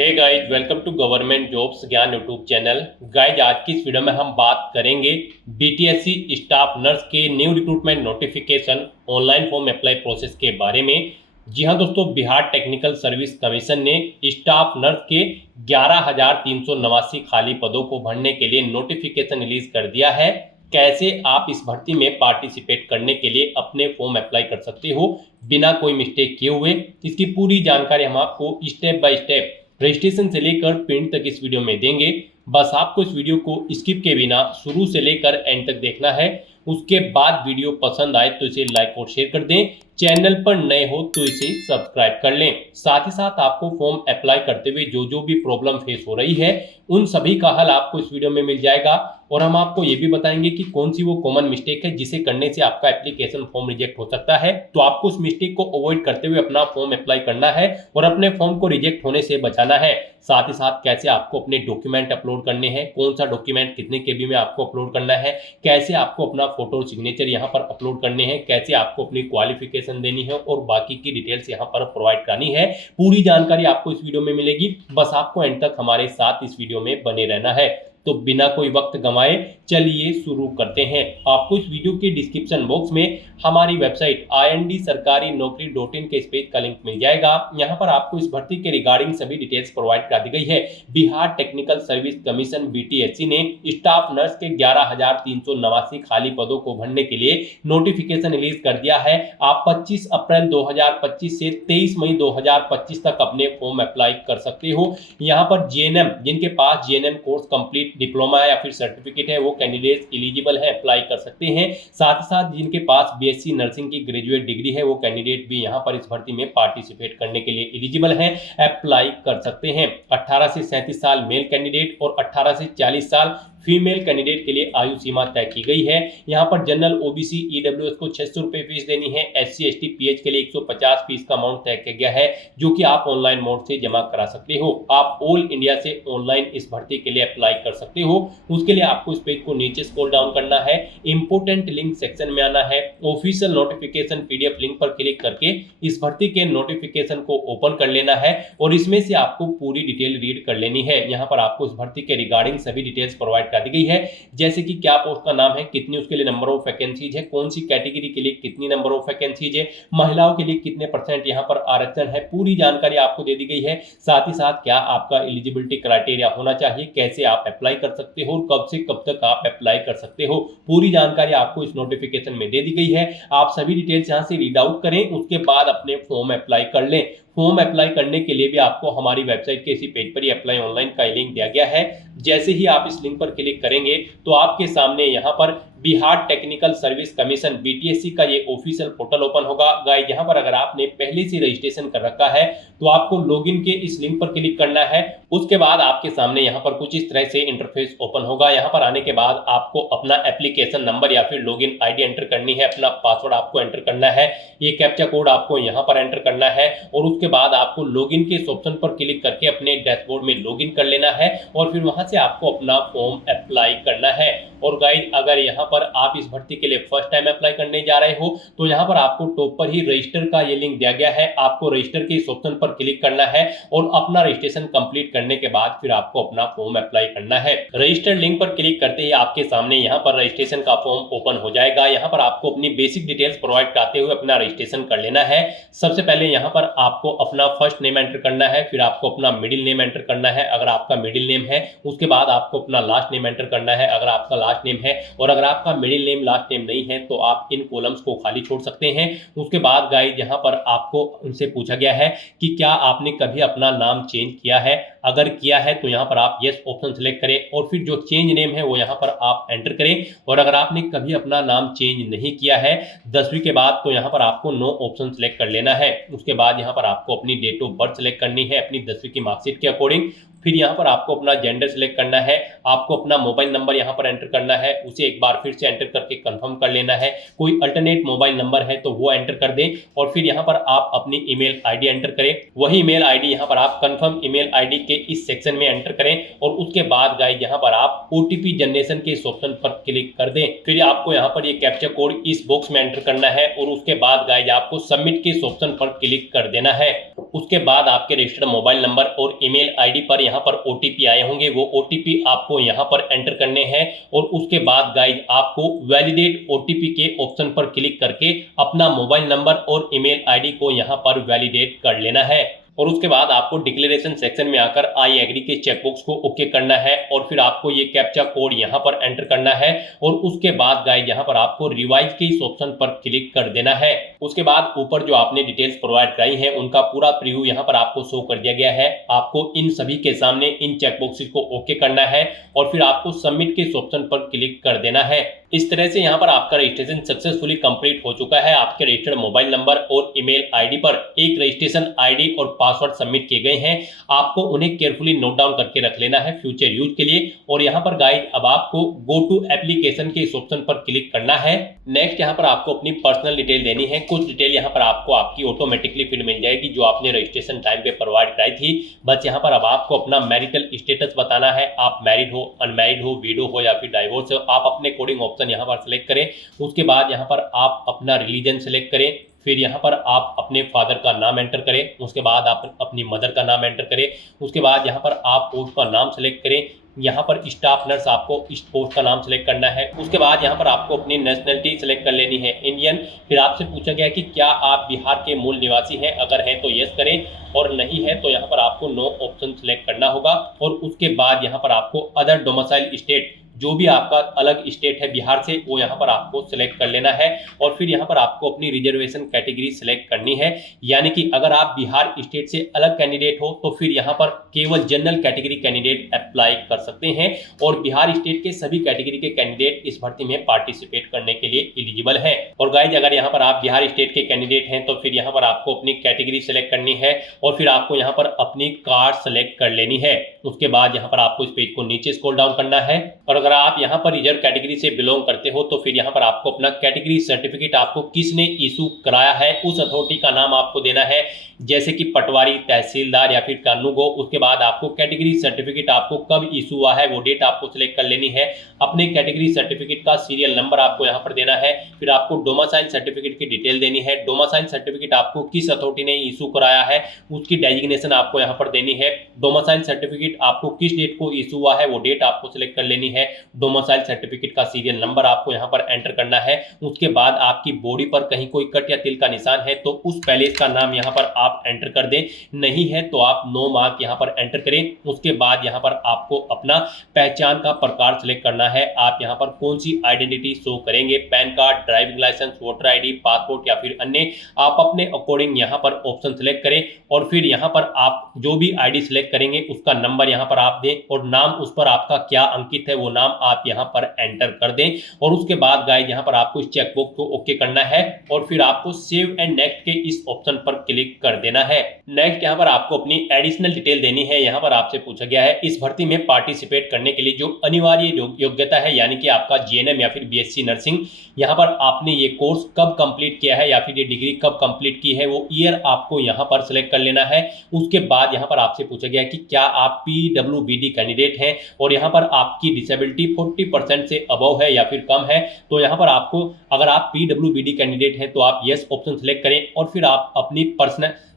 Hey guys, welcome to government jobs Gyan YouTube channel. Guys, आज की इस वीडियो में हम बात करेंगे बीटीएससी स्टाफ नर्स के new recruitment notification online form apply process के बारे में। जी हाँ दोस्तों, बिहार टेक्निकल सर्विस कमीशन ने स्टाफ नर्स के 11,389 खाली पदों को भरने के लिए नोटिफिकेशन रिलीज कर दिया है। कैसे आप इस भर्ती में पार्टिसिपेट करने के लिए अपने फॉर्म अप्लाई कर सकते हो बिना कोई मिस्टेक किए हुए, इसकी पूरी जानकारी हम आपको स्टेप बाय स्टेप रजिस्ट्रेशन से लेकर प्रिंट तक इस वीडियो में देंगे। बस आपको इस वीडियो को स्किप के बिना शुरू से लेकर एंड तक देखना है। उसके बाद वीडियो पसंद आए तो इसे लाइक और शेयर कर दें। चैनल पर नए हो तो इसे सब्सक्राइब कर लें। साथ ही साथ आपको फॉर्म अप्लाई करते हुए जो जो भी प्रॉब्लम फेस हो रही है उन सभी का हल आपको इस वीडियो में मिल जाएगा। और हम आपको ये भी बताएंगे कि कौन सी वो कॉमन मिस्टेक है जिसे करने से आपका एप्लीकेशन फॉर्म रिजेक्ट हो सकता है। तो आपको उस मिस्टेक को अवॉइड करते हुए अपना फॉर्म अप्लाई करना है और अपने फॉर्म को रिजेक्ट होने से बचाना है। साथ ही साथ कैसे आपको अपने डॉक्यूमेंट अपलोड करने हैं, कौन सा डॉक्यूमेंट कितने केबी में आपको अपलोड करना है, कैसे आपको अपना फोटो और सिग्नेचर यहाँ पर अपलोड करने हैं, कैसे आपको अपनी क्वालिफिकेशन देनी है और बाकी की डिटेल्स यहाँ पर प्रोवाइड करनी है। पूरी जानकारी आपको इस वीडियो में मिलेगी। बस आपको एंड तक हमारे साथ इस वीडियो में बने रहना है। तो बिना कोई वक्त गंवाए चलिए शुरू करते हैं। आपको इस वीडियो के डिस्क्रिप्शन बॉक्स में हमारी वेबसाइट IND-sarkari-naukri.in के इस पेज का लिंक मिल जाएगा। यहाँ पर आपको इस भर्ती के रिगार्डिंग सभी डिटेल्स प्रोवाइड कर दी गई है। Bihar technical service commission BTSC ने स्टाफ नर्स के 11,389 खाली पदों को भरने के लिए नोटिफिकेशन रिलीज कर दिया है। आप 25 अप्रैल 2025 से 23 मई 2025 तक अपने फॉर्म अप्लाई कर सकते हो। यहाँ पर जीएनएम, जिनके पास जीएनएम कोर्स कंप्लीट डिप्लोमा या फिर सर्टिफिकेट है, वो कैंडिडेट एलिजिबल है, अप्लाई कर सकते हैं। साथ ही साथ जिनके पास बीएससी नर्सिंग की ग्रेजुएट डिग्री है वो कैंडिडेट भी यहां पर इस भर्ती में पार्टिसिपेट करने के लिए एलिजिबल हैं, अप्लाई कर सकते हैं। 18 से 37 साल मेल कैंडिडेट और 18 से 40 साल फीमेल कैंडिडेट के लिए आयु सीमा तय की गई है। यहाँ पर जनरल ओबीसी ईडब्ल्यूएस को 600 रुपये फीस देनी है। एससी एसटी पीएच के लिए 150 फीस का अमाउंट तय किया गया है, जो कि आप ऑनलाइन मोड से जमा करा सकते हो। आप ऑल इंडिया से ऑनलाइन इस भर्ती के लिए अप्लाई कर सकते हो। उसके लिए आपको इस पेज को नीचे स्क्रॉल डाउन करना है, इंपोर्टेंट लिंक सेक्शन में आना है, ऑफिशियल नोटिफिकेशन पीडीएफ लिंक पर क्लिक करके इस भर्ती के नोटिफिकेशन को ओपन कर लेना है और इसमें से आपको पूरी डिटेल रीड कर लेनी है। यहाँ पर आपको इस भर्ती के रिगार्डिंग सभी डिटेल्स प्रोवाइड कर दी गई है, जैसे कि क्या पोस्ट का नाम है, कितनी उसके लिए नंबर ऑफ वैकेंसीज है, कौन सी कैटेगरी के लिए कितनी नंबर ऑफ वैकेंसीज है, महिलाओं के लिए कितने % यहाँ पर आरक्षण है, पूरी जानकारी आपको दे दी गई है। साथ ही साथ क्या आपका एलिजिबिलिटी क्राइटेरिया होना चाहिए, कैसे आप अप्लाई कर सकते हो, कब से कब तक आप अप्लाई कर सकते हो, पूरी जानकारी आपको इस नोटिफिकेशन में दे दी गई है। आप सभी डिटेल्स यहाँ से रीड आउट करें, उसके बाद अपने फॉर्म अप्लाई कर लें। फॉर्म अप्लाई करने के लिए भी आपको हमारी वेबसाइट के इसी पेज पर ही अप्लाई ऑनलाइन का लिंक दिया गया है। जैसे ही आप इस लिंक पर क्लिक करेंगे तो आपके सामने यहाँ पर Bihar technical service commission BTSC का ये ऑफिशियल पोर्टल ओपन होगा। गाइस, यहाँ पर अगर आपने पहले से रजिस्ट्रेशन कर रखा है तो आपको लॉगिन के इस लिंक पर क्लिक करना है। उसके बाद आपके सामने यहाँ पर कुछ इस तरह से इंटरफेस ओपन होगा। यहाँ पर आने के बाद आपको अपना एप्लीकेशन नंबर या फिर लॉगिन आईडी एंटर करनी है, अपना पासवर्ड आपको एंटर करना है, ये कैप्चा कोड आपको यहाँ पर एंटर करना है और उसके बाद आपको लॉगिन के इस ऑप्शन पर क्लिक करके अपने डैशबोर्ड में लॉगिन कर लेना है और फिर वहां से आपको अपना फॉर्म अप्लाई करना है। और गाइस, अगर यहाँ पर आप इस भर्ती के लिए फर्स्ट टाइम अप्लाई करने जा रहे हो तो यहाँ पर आपको टॉप पर ही रजिस्टर का ये लिंक दिया गया है। आपको रजिस्टर के इस ऑप्शन पर क्लिक करना है और अपना रजिस्ट्रेशन कंप्लीट करने के बाद फिर आपको अपना फॉर्म अप्लाई करना है। रजिस्टर लिंक पर क्लिक करते ही आपके सामने यहाँ पर रजिस्ट्रेशन का फॉर्म ओपन हो जाएगा। यहाँ पर आपको अपनी बेसिक डिटेल्स प्रोवाइड करते हुए अपना रजिस्ट्रेशन कर लेना है। सबसे पहले यहाँ पर आपको अपना फर्स्ट नेम एंटर करना है, फिर आपको अपना मिडिल नेम एंटर करना है अगर आपका मिडिल नेम है। उसके बाद आपको अपना लास्ट नेम एंटर करना है अगर आपका लास्ट नेम है, और अगर आपका मिडिल नेम लास्ट नेम नहीं है तो आप इन कॉलम्स को खाली छोड़ सकते हैं। उसके बाद गाइस, यहाँ पर आपको उनसे पूछा गया है कि क्या आपने कभी अपना नाम चेंज किया है। अगर किया है तो यहाँ पर आप यस ऑप्शन सेलेक्ट करें और फिर जो चेंज नेम है वो यहाँ पर आप एंटर करें। और अगर आपने कभी अपना नाम चेंज नहीं किया है 10वीं के बाद तो यहाँ पर आपको नो ऑप्शन सेलेक्ट कर लेना है। उसके बाद यहाँ पर आपको अपनी डेट ऑफ बर्थ सेलेक्ट करनी है अपनी 10वीं की मार्कशीट के अकॉर्डिंग। फिर यहाँ पर आपको अपना जेंडर सेलेक्ट करना है, आपको अपना मोबाइल नंबर यहाँ पर एंटर करना है, उसे एक बार फिर से एंटर करके कंफर्म कर लेना है। कोई अल्टरनेट मोबाइल नंबर है तो वो एंटर कर दें और फिर यहाँ पर आप अपनी ईमेल आईडी एंटर करें। वही ईमेल आईडी यहाँ पर आप कंफर्म ईमेल आईडी के इस सेक्शन में एंटर करें और उसके बाद गाइस यहाँ पर आप ओटीपी जनरेशन के इस ऑप्शन पर क्लिक कर दें। फिर आपको यहाँ पर ये कैप्चा कोड इस बॉक्स में एंटर करना है और उसके बाद गाइस आपको सबमिट के इस ऑप्शन पर क्लिक कर देना है। उसके बाद आपके रजिस्टर्ड मोबाइल नंबर और ईमेल आईडी पर यहाँ पर ओटीपी आए होंगे, वो ओटीपी आपको यहाँ पर एंटर करने हैं और उसके बाद गाइस आपको वैलिडेट ओटीपी के ऑप्शन पर क्लिक करके अपना मोबाइल नंबर और ईमेल आईडी को यहाँ पर वैलिडेट कर लेना है। और उसके बाद आपको डिक्लेरेशन सेक्शन में आकर आई एग्री के चेकबॉक्स को ओके करना है और फिर आपको ये कैप्चा कोड यहाँ पर एंटर करना है और उसके बाद गाइस यहाँ पर आपको रिवाइज के इस ऑप्शन पर क्लिक कर देना है। उसके बाद ऊपर जो आपने डिटेल्स प्रोवाइड कराई हैं उनका पूरा प्रीव्यू यहाँ पर आपको शो कर दिया गया है। आपको इन सभी के सामने इन चेकबॉक्सेस को ओके करना है और फिर आपको सबमिट के इस ऑप्शन पर क्लिक कर देना है। इस तरह से यहाँ पर आपका रजिस्ट्रेशन सक्सेसफुली कंप्लीट हो चुका है। आपके रजिस्टर्ड मोबाइल नंबर और ईमेल आईडी पर एक रजिस्ट्रेशन आईडी और पासवर्ड सबमिट किए गए हैं। आपको उन्हें केयरफुली नोट डाउन करके रख लेना है फ्यूचर यूज के लिए। और यहाँ पर गाइस अब आपको गो टू एप्लीकेशन के इस ऑप्शन पर क्लिक करना है। नेक्स्ट यहाँ पर आपको अपनी पर्सनल डिटेल देनी है। कुछ डिटेल यहाँ पर आपको आपकी ऑटोमेटिकली फिर मिल जाएगी जो आपने रजिस्ट्रेशन टाइम पे प्रोवाइड कराई थी। बस यहाँ पर अब आपको अपना मैरिटल स्टेटस बताना है, आप मैरिड हो, अनमैरिड हो, विडो हो या फिर डाइवोर्स हो। आप अपने कोडिंग ऑप्शन यहाँ पर सेलेक्ट करें। उसके बाद यहाँ पर आप अपना रिलीजन सेलेक्ट करें। फिर यहाँ पर आप अपने फादर का नाम एंटर करें। उसके बाद आप अपनी मदर का नाम एंटर करें। उसके बाद यहाँ पर आप पोस्ट का नाम सेलेक्ट करें। यहाँ पर स्टाफ नर्स आपको इस पोस्ट का नाम सेलेक्ट करना है। उसके बाद यहाँ पर आपको अपनी नेशनलिटी सेलेक्ट कर लेनी है, इंडियन। फिर आपसे पूछा गया कि क्या आप बिहार के मूल निवासी हैं, अगर हैं तो यस करें और नहीं है तो यहाँ पर आपको नो ऑप्शन सेलेक्ट करना होगा। और उसके बाद यहाँ पर आपको अदर डोमिसाइल स्टेट, जो भी आपका अलग स्टेट है बिहार से, वो यहाँ पर आपको सिलेक्ट कर लेना है। और फिर यहाँ पर आपको अपनी रिजर्वेशन कैटेगरी सिलेक्ट करनी है, यानी कि अगर आप बिहार स्टेट से अलग कैंडिडेट हो तो फिर यहाँ पर केवल जनरल कैटेगरी कैंडिडेट अप्लाई कर सकते हैं और बिहार स्टेट के सभी कैटेगरी के कैंडिडेट इस भर्ती में पार्टिसिपेट करने के लिए एलिजिबल है। और गाइज अगर यहाँ पर आप बिहार स्टेट के कैंडिडेट हैं तो फिर यहाँ पर आपको अपनी कैटेगरी सिलेक्ट करनी है और फिर आपको यहाँ पर अपनी कार्ड सेलेक्ट कर लेनी है। उसके बाद यहाँ पर आपको इस पेज को नीचे स्क्रॉल डाउन करना है और अगर आप यहाँ पर रिजर्व कैटेगरी से बिलोंग करते हो तो फिर यहाँ पर आपको अपना कैटेगरी सर्टिफिकेट आपको किसने इशू कराया है उस अथॉरिटी का नाम आपको देना है, जैसे कि पटवारी, तहसीलदार या फिर कानूगो। उसके बाद आपको कैटेगरी सर्टिफिकेट आपको कब इशू हुआ है वो डेट आपको सिलेक्ट कर लेनी है। अपने कैटेगरी सर्टिफिकेट का सीरियल नंबर आपको यहाँ पर देना है। फिर आपको डोमिसाइल सर्टिफिकेट की डिटेल देनी है। डोमिसाइल सर्टिफिकेट आपको किस अथॉरिटी ने इशू कराया है उसकी डेजिग्नेशन आपको यहाँ पर देनी है। डोमिसाइल सर्टिफिकेट आपको किस डेट को इशू हुआ है वो डेट आपको सिलेक्ट कर लेनी है। डोमिसाइल सर्टिफिकेट का सीरियल नंबर आपको यहाँ पर एंटर करना है। उसके बाद आपकी बॉडी पर कहीं कोई कट या तिल का निशान है तो उस पैलेस का नाम यहाँ पर आप एंटर कर दें, नहीं है तो आप नो मार्क यहाँ पर एंटर करें। उसके बाद यहाँ पर आपको अपना पहचान का प्रकार सिलेक्ट करना है। आप यहाँ पर कौन सी आइडेंटिटी शो करेंगे, PAN card, driving licence, voter ID, passport या फिर अन्य, आप अपने अकॉर्डिंग यहाँ पर ऑप्शन सिलेक्ट करें। और फिर यहाँ पर आप जो भी आईडी सिलेक्ट करेंगे उसका नंबर यहाँ पर आप दें और नाम उस पर आपका क्या अंकित है वो नाम आप यहाँ पर एंटर कर दें। और उसके बाद गाइस यहाँ पर आपको इस चेकबॉक्स को ओके करना है और फिर आपको सेव एंड नेक्स्ट के इस ऑप्शन पर क्लिक कर देना है। नेक्स्ट यहाँ पर आपको अपनी एडिशनल डिटेल देनी है। यहाँ पर आपसे पूछा गया है इस भर्ती में पार्टिसिपेट करने के लिए जो अनिवार्य योग्यता है, यानी कि आपका जीएनएम या फिर बीएससी नर्सिंग, यहाँ पर आपने ये कोर्स कब कंप्लीट किया है या फिर ये डिग्री कब कंप्लीट की है वो ईयर आपको यहाँ पर सिलेक्ट कर लेना है। उसके बाद यहाँ पर आपसे पूछा गया कि क्या आप पीडब्ल्यूबीडी कैंडिडेट हैं और यहाँ पर आपकी डिसेबिलिटी 40% से अबव है या फिर कम है, तो यहाँ पर आपको, अगर आप पीडब्ल्यूबीडी कैंडिडेट हैं तो आप यस ऑप्शन सिलेक्ट करें और फिर आप अपनी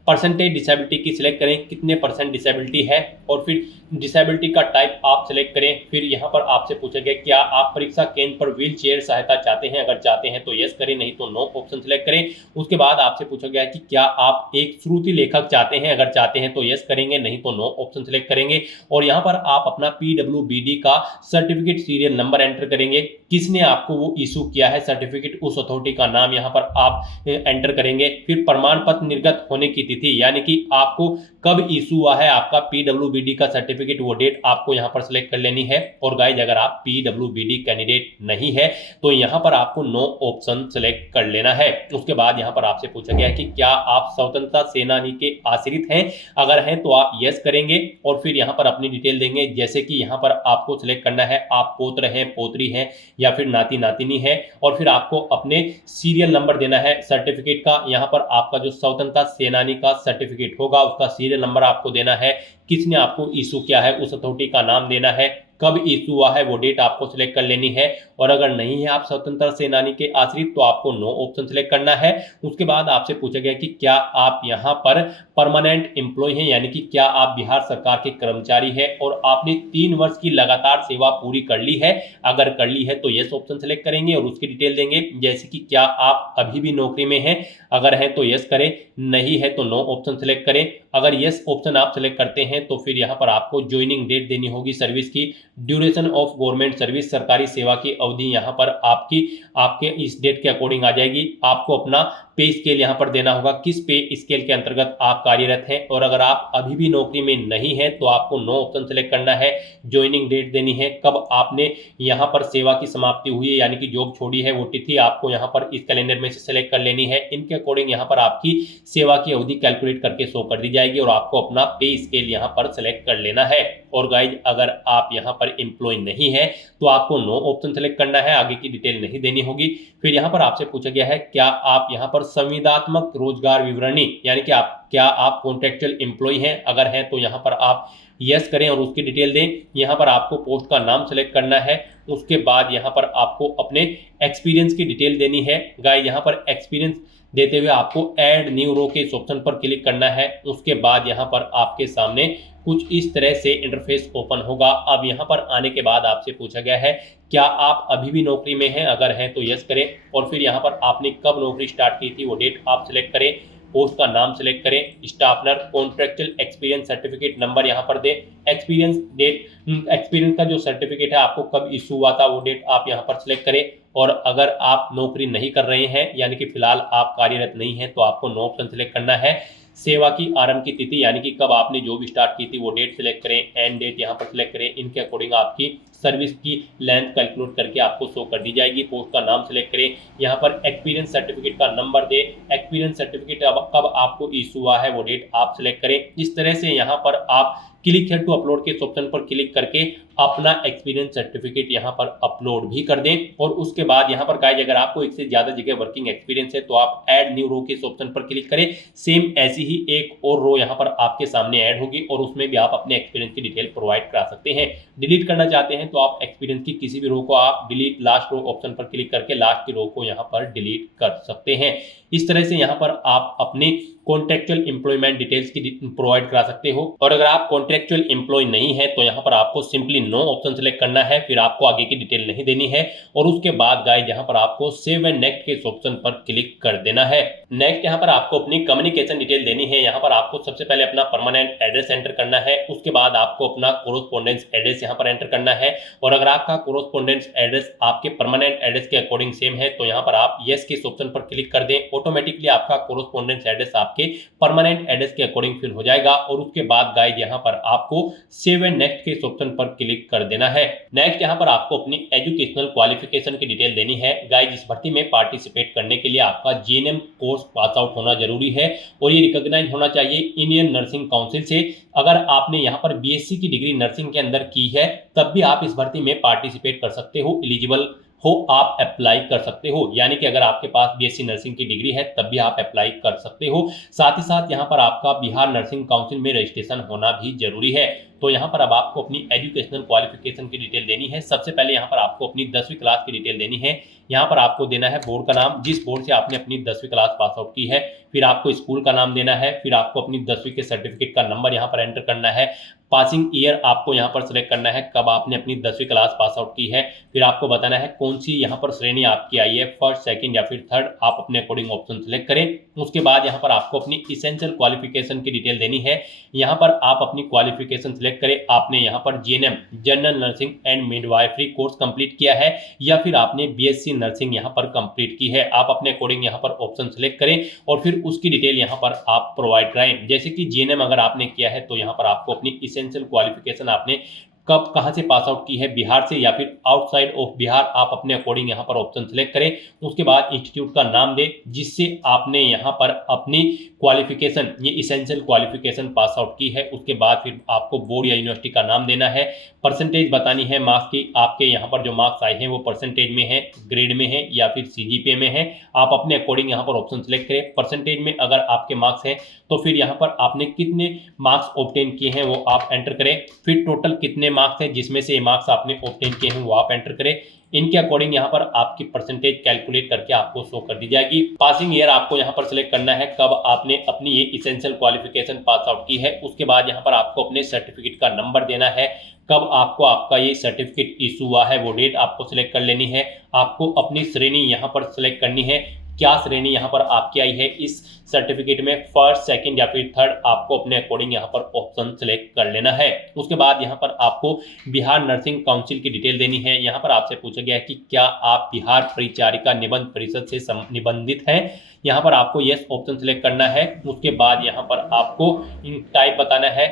परसेंटेज डिसेबिलिटी की सिलेक्ट करें, कितने परसेंट डिसेबिलिटी है, और फिर डिसेबिलिटी का टाइप आप सिलेक्ट करें। फिर यहाँ पर आपसे पूछा गया क्या आप परीक्षा केंद्र पर व्हील चेयर सहायता चाहते हैं, अगर चाहते हैं तो यस करें, नहीं तो नो ऑप्शन सिलेक्ट करें। उसके बाद आपसे पूछा गया कि क्या आप एक श्रुति लेखक चाहते हैं, अगर चाहते हैं तो यस करेंगे, नहीं तो नो ऑप्शन सिलेक्ट करेंगे। और यहाँ पर आप अपना पीडब्ल्यूबीडी का सर्टिफिकेट सीरियल नंबर एंटर करेंगे, किसने आपको वो इशू किया है सर्टिफिकेट, उस अथॉरिटी का नाम यहाँ पर आप एंटर करेंगे। फिर प्रमाण पत्र निर्गत होने की तिथि, यानी कि आपको कब इशू हुआ है आपका पीडब्ल्यूबीडी का सर्टिफिकेट, वो डेट आपको यहाँ पर सिलेक्ट कर लेनी है। और गाइज अगर आप पीडब्ल्यूबीडी कैंडिडेट नहीं है तो यहाँ पर आपको नो ऑप्शन सिलेक्ट कर लेना है। उसके बाद यहाँ पर आपसे पूछा गया है कि क्या आप स्वतंत्रता सेनानी के आश्रित हैं, अगर हैं तो आप यस करेंगे और फिर यहाँ पर अपनी डिटेल देंगे। जैसे कि यहाँ पर आपको सिलेक्ट करना है आप पुत्र हैं, पोत्री हैं या फिर नाती नातिनी है, और फिर आपको अपने सीरियल नंबर देना है सर्टिफिकेट का। यहाँ पर आपका जो स्वतंत्रता सेनानी का सर्टिफिकेट होगा उसका सीरियल नंबर आपको देना है, किसने आपको इशू किया है उस अथॉरिटी का नाम देना है, कब इशू हुआ है वो डेट आपको सिलेक्ट कर लेनी है। और अगर नहीं है आप स्वतंत्रता सेनानी के आश्रित तो आपको नो ऑप्शन सिलेक्ट करना है। उसके बाद आपसे पूछा गया कि क्या आप यहाँ पर परमानेंट एम्प्लॉय हैं, यानी कि क्या आप बिहार सरकार के कर्मचारी हैं और आपने 3 वर्ष की लगातार सेवा पूरी कर ली है। अगर कर ली है तो यस ऑप्शन सिलेक्ट करेंगे और उसकी डिटेल देंगे। जैसे कि क्या आप अभी भी नौकरी में हैं, अगर है तो यस करें, नहीं है तो नो ऑप्शन सिलेक्ट करें। अगर यस ऑप्शन आप सिलेक्ट करते हैं तो फिर यहाँ पर आपको ज्वाइनिंग डेट देनी होगी सर्विस की, ड्यूरेशन ऑफ गवर्नमेंट सर्विस, सरकारी सेवा की अवधि यहाँ पर आपके इस डेट के अकॉर्डिंग आ जाएगी। आपको अपना पे स्केल यहाँ पर देना होगा, किस पे स्केल के अंतर्गत आप कार्यरत हैं। और अगर आप अभी भी नौकरी में नहीं है तो आपको नो ऑप्शन सेलेक्ट करना है, ज्वाइनिंग डेट देनी है, कब आपने यहाँ पर सेवा की समाप्ति हुई है यानी कि जॉब छोड़ी है वो तिथि आपको यहाँ पर इस कैलेंडर में से सेलेक्ट कर लेनी है। इनके अकॉर्डिंग यहाँ पर आपकी सेवा की अवधि कैलकुलेट करके शो कर दी जाएगी और आपको अपना पे स्केल यहाँ पर सेलेक्ट कर लेना है। और गाइज अगर आप यहाँ पर एम्प्लॉय नहीं है तो आपको नो ऑप्शन सेलेक्ट करना है, आगे की डिटेल नहीं देनी होगी। फिर यहाँ पर आपसे पूछा गया है क्या आप यहाँ पर संविदात्मक रोजगार विवरणी, यानी कि क्या आप कॉन्ट्रेक्चुअल एम्प्लॉय हैं, अगर हैं तो यहाँ पर आप यस करें और उसकी डिटेल दें। यहाँ पर आपको पोस्ट का नाम सेलेक्ट करना है। उसके बाद यहाँ पर आपको अपने एक्सपीरियंस की डिटेल देनी है। गाइस यहाँ पर एक्सपीरियंस देते हुए आपको ऐड न्यू रो के इस ऑप्शन पर क्लिक करना है। उसके बाद यहाँ पर आपके सामने कुछ इस तरह से इंटरफेस ओपन होगा। अब यहाँ पर आने के बाद आपसे पूछा गया है क्या आप अभी भी नौकरी में हैं, अगर हैं तो यस करें और फिर यहाँ पर आपने कब नौकरी स्टार्ट की थी वो डेट आप सिलेक्ट करें, पोस्ट का नाम सिलेक्ट करें, स्टाफनर कॉन्ट्रेक्चुअल एक्सपीरियंस सर्टिफिकेट नंबर यहाँ पर दें, एक्सपीरियंस डेट, एक्सपीरियंस का जो सर्टिफिकेट है आपको कब इशू हुआ था वो डेट आप यहाँ पर सिलेक्ट करें। और अगर आप नौकरी नहीं कर रहे हैं यानी कि फिलहाल आप कार्यरत नहीं हैं तो आपको नो ऑप्शन सिलेक्ट करना है। सेवा की आरंभ की तिथि यानी कि कब आपने जॉब स्टार्ट की थी वो डेट सिलेक्ट करें, एंड डेट यहाँ पर सिलेक्ट करें। इनके अकॉर्डिंग आपकी सर्विस की लेंथ कैलकुलेट करके आपको शो कर दी जाएगी। पोस्ट का नाम सिलेक्ट करें, यहाँ पर एक्सपीरियंस सर्टिफिकेट का नंबर दे, एक्सपीरियंस सर्टिफिकेट कब आपको इशू हुआ है वो डेट आप सिलेक्ट करें। इस तरह से यहाँ पर आप क्लिक हियर टू अपलोड के ऑप्शन पर क्लिक करके अपना एक्सपीरियंस सर्टिफिकेट यहाँ पर अपलोड भी कर दें। और उसके बाद यहाँ पर गाइस अगर आपको एक से ज्यादा जगह वर्किंग एक्सपीरियंस है तो आप ऐड न्यू रो के इस ऑप्शन पर क्लिक करें। सेम ऐसी ही एक और रो यहाँ पर आपके सामने ऐड होगी और उसमें भी आप अपने एक्सपीरियंस की डिटेल प्रोवाइड करा सकते हैं। डिलीट करना चाहते हैं तो आप एक्सपीरियंस की किसी भी रो को आप डिलीट लास्ट रो ऑप्शन पर क्लिक करके लास्ट की रो को यहाँ पर डिलीट कर सकते हैं। इस तरह से यहाँ पर आप अपनी कॉन्ट्रेक्चुअल एम्प्लॉयमेंट डिटेल्स की प्रोवाइड करा सकते हो। और अगर आप कॉन्ट्रेक्चुअल एम्प्लॉय नहीं है तो यहाँ पर आपको सिंपली नो ऑप्शन सेलेक्ट करना है, फिर आपको आगे की डिटेल नहीं देनी है। और उसके बाद गाइस यहाँ पर आपको सेव एंड नेक्स्ट के इस ऑप्शन पर क्लिक कर देना है। नेक्स्ट यहाँ पर आपको अपनी कम्युनिकेशन डिटेल देनी है। यहाँ पर आपको सबसे पहले अपना परमानेंट एड्रेस एंटर करना है, उसके बाद आपको अपना कोरोस्पोंडेंस एड्रेस यहाँ पर एंटर करना है। और अगर आपका कोरोस्पोंडेंस एड्रेस आपके परमानेंट एड्रेस के अकॉर्डिंग सेम है तो यहाँ पर आप यस के इस ऑप्शन पर क्लिक कर दें। ऑटोमेटिकली आपका कोरोस्पोंडेंस एड्रेस आपके परमानेंट एड्रेस के अकॉर्डिंग फिल हो जाएगा। और उसके बाद गाइस यहाँ पर आपको सेव एंड नेक्स्ट के इस ऑप्शन पर क्लिक कर देना है। नेक्स्ट यहाँ पर आपको अपनी एजुकेशनल क्वालिफिकेशन की डिटेल देनी है। गाइस इस भर्ती में पार्टिसिपेट करने के लिए आपका जीएनएम कोर्स पास आउट होना जरूरी है और ये रिकॉग्नाइज होना चाहिए इंडियन नर्सिंग काउंसिल से। अगर आपने यहाँ पर बीएससी की डिग्री नर्सिंग के अंदर की है तब भी आप इस भर्ती में पार्टिसिपेट कर सकते हो, एलिजिबल हो आप अप्लाई कर सकते हो। यानी कि अगर आपके पास बीएससी नर्सिंग की डिग्री है तब भी आप अप्लाई कर सकते हो। साथ ही साथ यहाँ पर आपका बिहार नर्सिंग काउंसिल में रजिस्ट्रेशन होना भी जरूरी है। तो यहाँ पर अब आपको अपनी एजुकेशनल क्वालिफिकेशन की डिटेल देनी है। सबसे पहले यहाँ पर आपको अपनी 10वीं क्लास की डिटेल देनी है। यहाँ पर आपको देना है बोर्ड का नाम, जिस बोर्ड से आपने अपनी 10वीं क्लास पास आउट की है। फिर आपको स्कूल का नाम देना है, फिर आपको अपनी 10वीं के सर्टिफिकेट का नंबर यहाँ पर एंटर करना है। पासिंग ईयर आपको यहाँ पर सिलेक्ट करना है, कब आपने अपनी 10वीं क्लास पास आउट की है। फिर आपको बताना है कौन सी यहाँ पर श्रेणी आपकी आई है, फर्स्ट, सेकंड या फिर थर्ड, आप अपने अकॉर्डिंग ऑप्शन सिलेक्ट करें। उसके बाद यहाँ पर आपको अपनी इसेंशियल क्वालिफिकेशन की डिटेल देनी है। यहाँ पर आप अपनी क्वालिफिकेशन सिलेक्ट करें, आपने यहाँ पर GNM general nursing and midwifery course complete किया है या फिर आपने बीएससी नर्सिंग यहाँ पर कंप्लीट की है। आप अपने अकॉर्डिंग यहाँ पर ऑप्शन सिलेक्ट करें और फिर उसकी डिटेल यहाँ पर आप प्रोवाइड कराएं। जैसे कि जीएनएम अगर आपने किया है तो यहाँ पर आपको अपनी इसेंशियल क्वालिफिकेशन आपने कब कहाँ से पास आउट की है, बिहार से या फिर आउटसाइड ऑफ बिहार, आप अपने अकॉर्डिंग यहाँ पर ऑप्शन सेलेक्ट करें। उसके बाद इंस्टीट्यूट का नाम दें जिससे आपने यहाँ पर अपनी क्वालिफिकेशन, ये इसेंशियल क्वालिफिकेशन पास आउट की है। उसके बाद फिर आपको बोर्ड या यूनिवर्सिटी का नाम देना है, परसेंटेज बतानी है मार्क्स की, आपके यहाँ पर जो मार्क्स आए हैं वो परसेंटेज में है, ग्रेड में है या फिर सीजीपीए में है। आप अपने अकॉर्डिंग यहाँ पर ऑप्शन सेलेक्ट करें। परसेंटेज में अगर आपके मार्क्स हैं तो फिर यहाँ पर आपने कितने मार्क्स ऑब्टेन किए हैं वो आप एंटर करें। फिर टोटल कितने मार्क्स हैं जिसमें से ये मार्क्स आपने ऑब्टेन किए हैं वो आप एंटर करें। इनके अकॉर्डिंग यहाँ पर आपकी परसेंटेज कैलकुलेट करके आपको शो कर दी जाएगी। पासिंग ईयर आपको यहाँ पर सिलेक्ट करना है, कब आपने अपनी ये इसेंशियल क्वालिफिकेशन पास आउट की है। उसके बाद यहाँ पर आपको अपने सर्टिफिकेट का नंबर देना है, कब आपको आपका ये सर्टिफिकेट इशू हुआ है वो डेट आपको सिलेक्ट कर लेनी है। आपको अपनी श्रेणी यहाँ पर सिलेक्ट करनी है, क्या श्रेणी यहाँ पर आपकी आई है इस सर्टिफिकेट में, फर्स्ट, सेकंड या फिर थर्ड, आपको अपने अकॉर्डिंग यहाँ पर ऑप्शन सेलेक्ट कर लेना है। उसके बाद यहाँ पर आपको बिहार नर्सिंग काउंसिल की डिटेल देनी है। यहाँ पर आपसे पूछा गया है कि क्या आप बिहार परिचारिका निबंध परिषद से निबंधित हैं, यहाँ पर आपको यस ऑप्शन सेलेक्ट करना है। उसके बाद यहाँ पर आपको टाइप बताना है,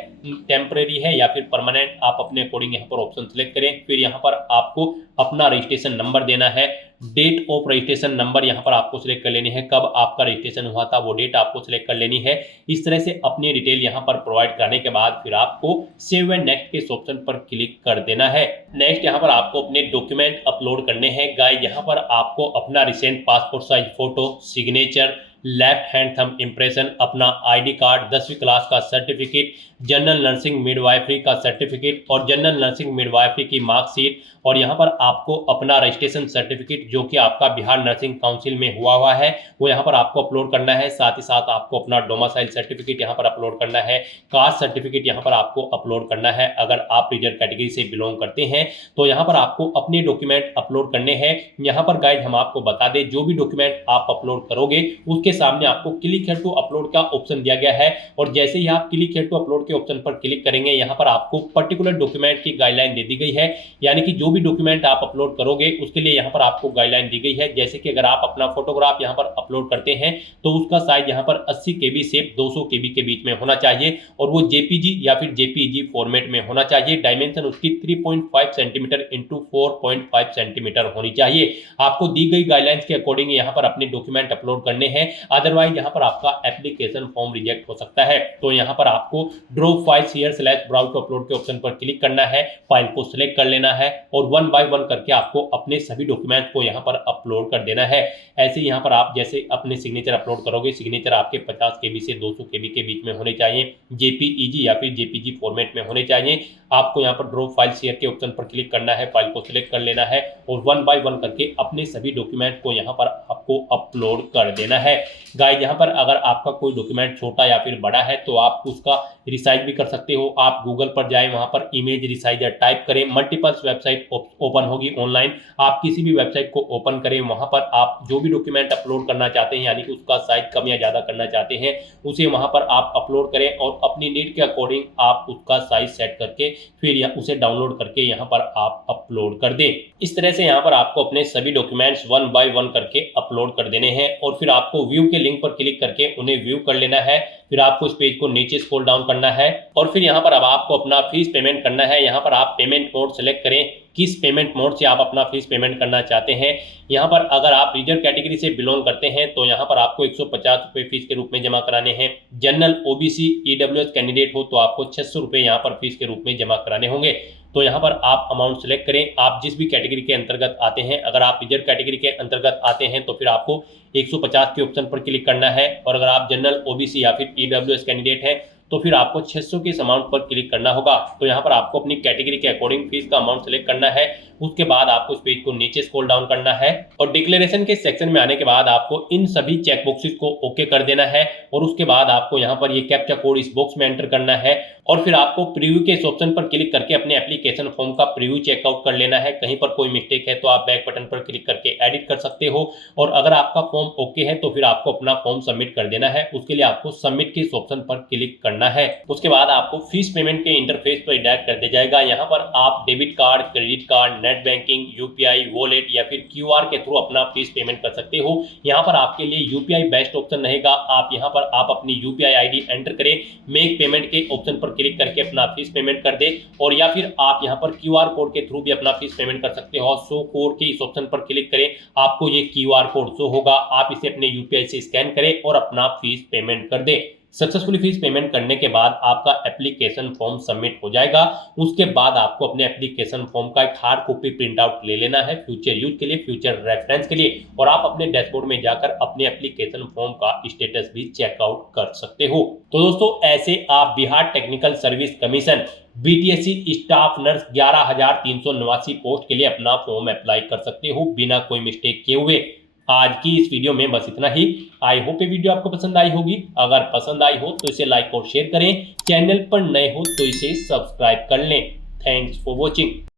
टेम्परेरी है या फिर परमानेंट, आप अपने अकॉर्डिंग यहाँ पर ऑप्शन सेलेक्ट करें। फिर यहाँ पर आपको अपना रजिस्ट्रेशन नंबर देना है, डेट ऑफ रजिस्ट्रेशन नंबर यहाँ पर आपको सिलेक्ट कर लेनी है, कब आपका रजिस्ट्रेशन हुआ था वो डेट आपको सिलेक्ट कर लेनी है। इस तरह से अपनी डिटेल यहाँ पर प्रोवाइड कराने के बाद फिर आपको सेव एंड नेक्स्ट के इस ऑप्शन पर क्लिक कर देना है। नेक्स्ट यहाँ पर आपको अपने डॉक्यूमेंट अपलोड करने हैं। गाइस यहाँ पर आपको अपना recent passport size photo, signature, left hand thumb impression, अपना आईडी कार्ड, 10वीं क्लास का सर्टिफिकेट, जनरल नर्सिंग मिडवाइफरी का सर्टिफिकेट और जनरल नर्सिंग मिडवाइफरी की मार्कशीट, और यहाँ पर आपको अपना रजिस्ट्रेशन सर्टिफिकेट जो कि आपका बिहार नर्सिंग काउंसिल में हुआ है वो यहाँ पर आपको अपलोड करना है। साथ ही साथ आपको अपना डोमिसाइल सर्टिफिकेट यहाँ पर अपलोड करना है, कास्ट सर्टिफिकेट यहाँ पर आपको अपलोड करना है। अगर आप रिजर्व कैटेगरी से बिलोंग करते हैं तो यहाँ पर आपको अपने डॉक्यूमेंट अपलोड करने हैं। यहाँ पर गाइड हम आपको बता दें, जो भी डॉक्यूमेंट आप अपलोड करोगे उसके सामने आपको क्लिक हेयर टू अपलोड का ऑप्शन दिया गया है, और जैसे ही आप क्लिक हेयर टू अपलोड के ऑप्शन पर क्लिक करेंगे यहाँ पर आपको पर्टिकुलर डॉक्यूमेंट की गाइडलाइन दे दी गई है। यानी कि जो भी डॉक्यूमेंट आप अपलोड करोगे उसके लिए यहाँ पर आपको गाइडलाइन दी गई है। जैसे कि अगर आप अपना फोटोग्राफ यहाँ पर अपलोड करते हैं तो उसका साइज यहाँ पर 80 KB से 200 KB के बीच में होना चाहिए और वो जेपीजी या फिर जेपीईजी फॉर्मेट में होना चाहिए। डायमेंशन उसकी 3.5 सेंटीमीटर इंटू 4.5 सेंटीमीटर होनी चाहिए। आपको दी गई गाइडलाइंस के अकॉर्डिंग यहाँ पर अपने डॉक्यूमेंट अपलोड करने हैं, अदरवाइज यहाँ पर आपका एप्लीकेशन फॉर्म रिजेक्ट हो सकता है। तो यहाँ पर आपको drop files here / browse to upload के ऑप्शन पर क्लिक करना है, फाइल को सिलेक्ट कर लेना है और 1 बाय 1 करके आपको अपने सभी डॉक्यूमेंट को यहाँ पर अपलोड कर देना है। ऐसे यहाँ पर आप जैसे अपने सिग्नेचर अपलोड करोगे, सिग्नेचर आपके 50 KB से 200 KB के बीच में होने चाहिए, जेपीईजी या फिर जेपीजी फॉर्मेट में होने चाहिए। आपको यहाँ पर ड्रॉप फाइल शेयर के ऑप्शन पर क्लिक करना है, फाइल को सिलेक्ट कर लेना है और 1 बाय 1 करके अपने सभी डॉक्यूमेंट को यहाँ पर आपको अपलोड कर देना है। गाइस यहाँ पर अगर आपका कोई डॉक्यूमेंट छोटा या फिर बड़ा है तो आप उसका रिसाइज भी कर सकते हो। आप गूगल पर जाएं, वहां पर इमेज रिसाइजर टाइप करें, मल्टीपल्स वेबसाइट ओपन होगी ऑनलाइन, आप किसी भी वेबसाइट को ओपन करें, वहां पर आप जो भी डॉक्यूमेंट अपलोड करना चाहते हैं यानी कि उसका साइज कम या ज़्यादा करना चाहते हैं उसे वहां पर आप अपलोड करें और अपनी नीड के अकॉर्डिंग आप उसका साइज सेट करके फिर उसे डाउनलोड करके यहाँ पर आप अपलोड कर दें। इस तरह से यहाँ पर आपको अपने सभी डॉक्यूमेंट्स 1 बाय 1 करके अपलोड कर देने हैं और फिर आपको व्यू के लिंक पर क्लिक करके उन्हें व्यू कर लेना है। फिर आपको इस पेज को नीचे स्क्रॉल डाउन करना है और फिर यहाँ पर अब आपको अपना फीस पेमेंट करना है। यहाँ पर आप पेमेंट मोड सेलेक्ट करें, किस पेमेंट मोड से आप अपना फीस पेमेंट करना चाहते हैं। यहाँ पर अगर आप रिजर्व कैटेगरी से बिलोंग करते हैं तो यहाँ पर आपको 150 रुपये फीस के रूप में जमा कराने हैं। जनरल, ओबीसी, ईडब्ल्यूएस कैंडिडेट हो तो आपको 600 रुपये यहाँ पर फीस के रूप में जमा कराने होंगे। तो यहाँ पर आप अमाउंट सेलेक्ट करें, आप जिस भी कैटेगरी के अंतर्गत आते हैं। अगर आप रिजर्व कैटेगरी के अंतर्गत आते हैं तो फिर आपको 150 के ऑप्शन पर क्लिक करना है और अगर आप जनरल, ओबीसी या फिर ईडब्ल्यूएस कैंडिडेट हैं तो फिर आपको 600 के इस अमाउंट पर क्लिक करना होगा। तो यहाँ पर आपको अपनी कैटेगरी के अकॉर्डिंग फीस का अमाउंट सेलेक्ट करना है। उसके बाद आपको इस पेज को नीचे स्क्रॉल डाउन करना है और डिक्लेरेशन के सेक्शन में आने के बाद आपको इन सभी चेक बॉक्सेस को ओके कर देना है और उसके बाद आपको यहाँ पर ये कैप्चा कोड इस बॉक्स में एंटर करना है और फिर आपको प्रीव्यू के इस ऑप्शन पर क्लिक करके अपने एप्लीकेशन फॉर्म का प्रीव्यू चेकआउट कर लेना है। कहीं पर कोई मिस्टेक है तो आप बैक बटन पर क्लिक करके एडिट कर सकते हो और अगर आपका फॉर्म ओके है तो फिर आपको अपना फॉर्म सबमिट कर देना है। उसके लिए आपको सबमिट के इस ऑप्शन पर क्लिक करना है। उसके बाद आपको फीस पेमेंट के इंटरफेस पर डायरेक्ट कर दिया जाएगा। यहाँ पर आप debit card, credit card, net banking, UPI, wallet या फिर क्यूआर के थ्रू अपना फीस पेमेंट कर सकते हो। यहाँ पर आपके लिए यूपीआई बेस्ट ऑप्शन रहेगा। आप यहाँ पर आप अपनी यूपीआई आईडी एंटर करें, मेक पेमेंट के ऑप्शन पर क्लिक करके अपना फीस पेमेंट कर दे और या फिर आप यहाँ पर क्यूआर कोड के थ्रू भी अपना फीस पेमेंट कर सकते हो। शो कोड के इस ऑप्शन पर क्लिक करें, आपको ये क्यूआर कोड शो होगा, आप इसे अपने यूपीआई से स्कैन करें और अपना फीस पेमेंट कर दे। सक्सेसफुली फीस पेमेंट करने के बाद आपका एप्लीकेशन फॉर्म सबमिट हो जाएगा। उसके बाद आपको अपने एप्लीकेशन फॉर्म का एक हार्ड कॉपी प्रिंट आउट ले लेना है फ्यूचर यूज के लिए, फ्यूचर रेफरेंस के लिए, और आप अपने डैशबोर्ड में जाकर अपने एप्लीकेशन फॉर्म का स्टेटस भी चेकआउट कर सकते हो। तो दोस्तों ऐसे आप Bihar technical service commission BTSC staff nurse 11,389 post के लिए अपना फॉर्म अप्लाई कर सकते हो बिना कोई मिस्टेक किए हुए। आज की इस वीडियो में बस इतना ही। आई होप ये वीडियो आपको पसंद आई होगी। अगर पसंद आई हो तो इसे लाइक और शेयर करें। चैनल पर नए हो तो इसे सब्सक्राइब कर लें। Thanks for watching.